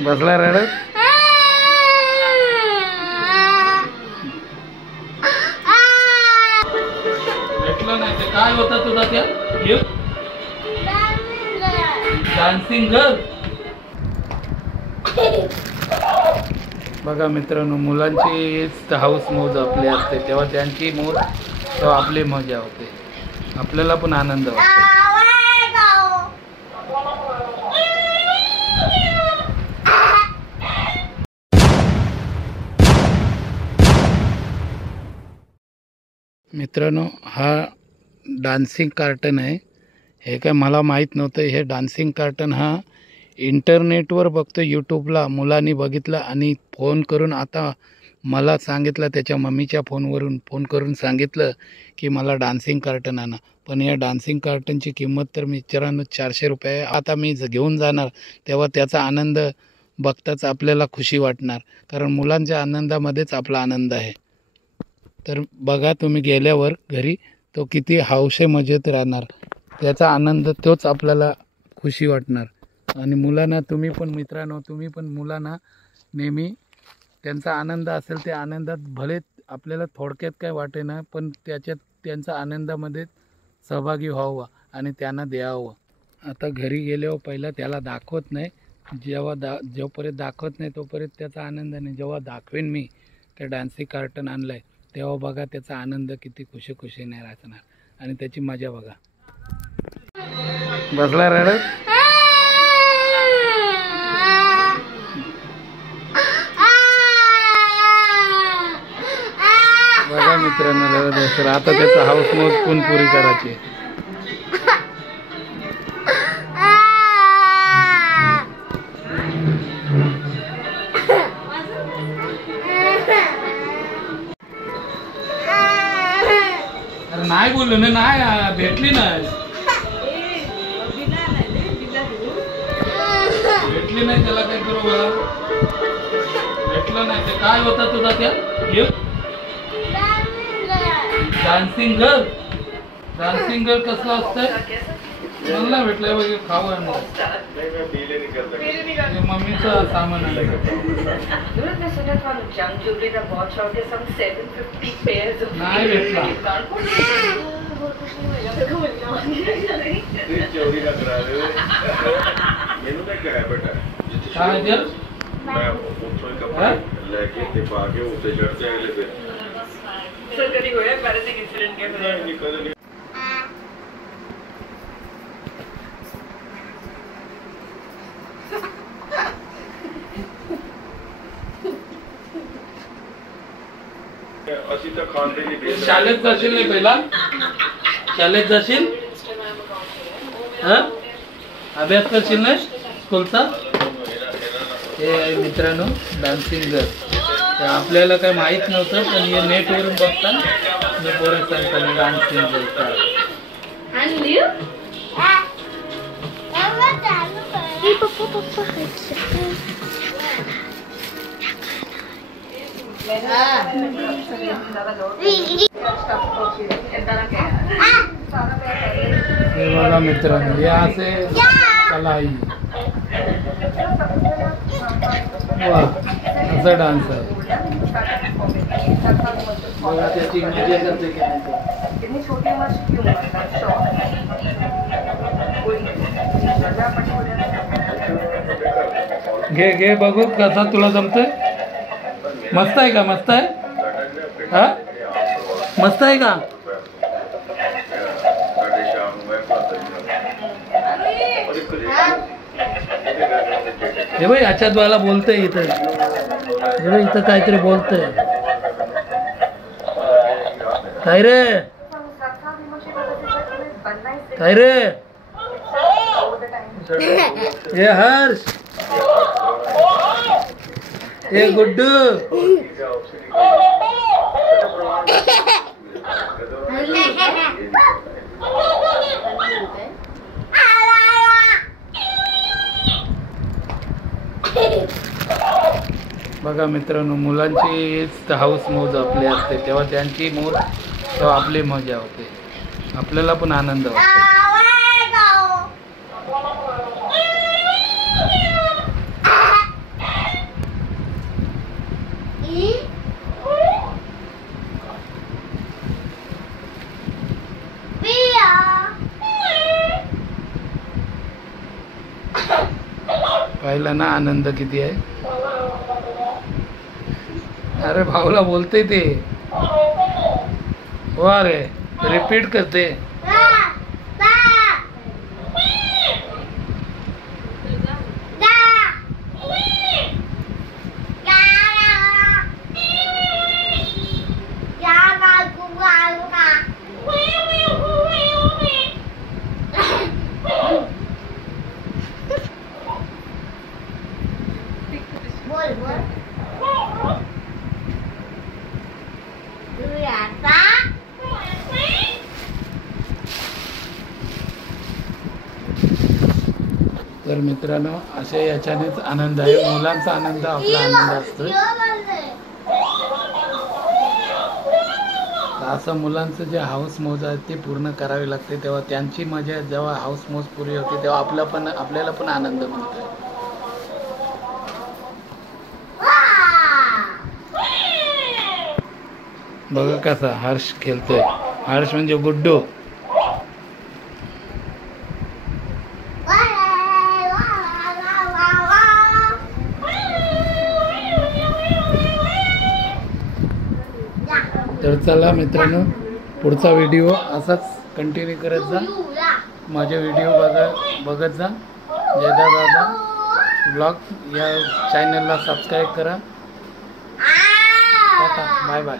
बसला रडत. भेटलं नाही ते काय होता तुझा त्या गिफ्ट? Dancing girl. बघा मित्रांनो, मुलांची हाऊस मौज आपली असते तेव्हा त्यांची मौज तेव्हा आपली मजा होते, आपल्याला पण आनंद वाटतो. मित्रांनो, हा डान्सिंग कार्टन आहे. हे काय मला माहीत नव्हतं. हे डान्सिंग कार्टन हा इंटरनेटवर बघतो, यूट्यूबला मुलांनी बघितलं आणि फोन करून आता मला सांगितलं, त्याच्या मम्मीच्या फोनवरून फोन करून सांगितलं की मला डान्सिंग कार्टन आणा. पण या डान्सिंग कार्टनची किंमत तर मित्रांनो 400 रुपये. आता मी घेऊन जाणार तेव्हा त्याचा आनंद बघताच आपल्याला खुशी वाटणार, कारण मुलांच्या आनंदामध्येच आपला आनंद आहे. तर बघा तुम्ही गेल्यावर घरी तो किती हौसे मजेत राहणार, त्याचा आनंद तोच आपल्याला खुशी वाटणार. आणि मुलांना तुम्ही पण मित्रांनो, तुम्ही पण मुलांना नेहमी त्यांचा आनंद असेल त्या आनंदात भले आपल्याला थोडक्यात काय वाटेना, पण त्याच्यात त्यांचा आनंदामध्ये सहभागी व्हावं आणि त्यांना द्यावं. आता घरी गेल्यावर पहिला त्याला दाखवत नाही, जोपर्यंत दाखवत नाही तोपर्यंत त्याचा आनंद नाही. जेव्हा दाखवेन मी त्या डान्सिंग कार्टन आणलं आहे तेव्हा बघा त्याचा आनंद किती खुशीने राहणार आणि त्याची मजा बघा. बसला रडत. बघा मित्रांनो, रडत असेल. आता त्याचा हाऊस मौज पण पुरी करायची. नाही बोललो ना, नाही भेटली नाही, भेटली नाही त्याला काय करू बघा. भेटलं नाही ते काय होता तुझा त्या gift? Dancing girl. Dancing girl कसलं असतंय मला भेटलंय बघ. खाऊ आहे मम्मीचं सामान आहे. नाही भेटला. काय शाळेत जाशील नाही पहिला? शाळेत जाशील? अभ्यास करशील ना स्कूलचा? हे आहे मित्रांनो डान्सिंग गर्ल. आपल्याला काय माहित नव्हतं, पण हे नेटवरून बघता मी पोरं सांगताना डान्सिंग गर्ल. हे बघा मित्रांनो, हे असे कला आहे. वा, असा डान्स आहे बघा. त्याची मजा करते की घे घे बघू कसा तुला जमतंय. मस्त आहे का? मस्त आहे. हा, मस्त आहे का? हे बाई याच्यात मला बोलतंय इथं. इथं काहीतरी बोलतंय. काय रे? काय रे? हे हर्ष, हे गुड्डू. बघा मित्रांनो, मुलांची हाऊस मौज आपली असते तेव्हा त्यांची मौज तेव्हा आपली मजा होते, आपल्याला पण आनंद वाटतो. पाहिला ना आनंद किती आहे. अरे भाऊला बोलते ते. हो अरे रिपीट करते. तर मित्रांनो असे याच्यानेच आनंद आहे. मुलांचा आनंद आपला आनंद असतो. असं मुलांचं जे हाऊस मौज आहे ते पूर्ण करावे लागते. तेव्हा त्यांची मजा जेव्हा हाऊस मौज पुरी होते तेव्हा आपल्याला पण आनंद मिळतो. बघा कसा हर्ष खेळतोय. हर्ष म्हणजे गुड्डू. तर चला मित्रांनो पुढचा व्हिडिओ असाच कंटिन्यू करत जा. माझे व्हिडिओ बघत जा. जयदा दादा ब्लॉग या चॅनलला सबस्क्राईब करा. Bye bye.